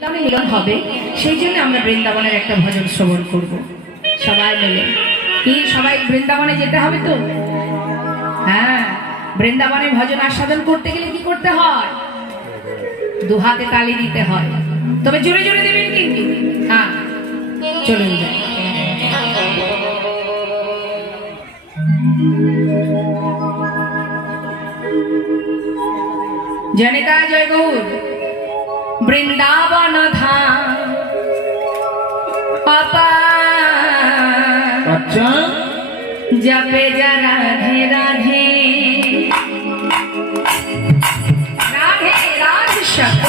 মিলন হবে সেই জন্য আমরা বৃন্দাবনের একটা ভজন শ্রবণ করব সবাই মিলে। কি সবাই বৃন্দাবনে যেতে হবে তো? হ্যাঁ, বৃন্দাবনে ভজন আস্বাদন করতে গেলে কি করতে হয়? দুহাতে তালি দিতে হয়, তবে জোরে জোরে দেবেন কিন্তু। হ্যাঁ, চলুন যাই। জনিতা জয় গৌর বৃন্দাবন ধাম পাপা अच्छा जपे जा राधे राधे राधे राधे शब्द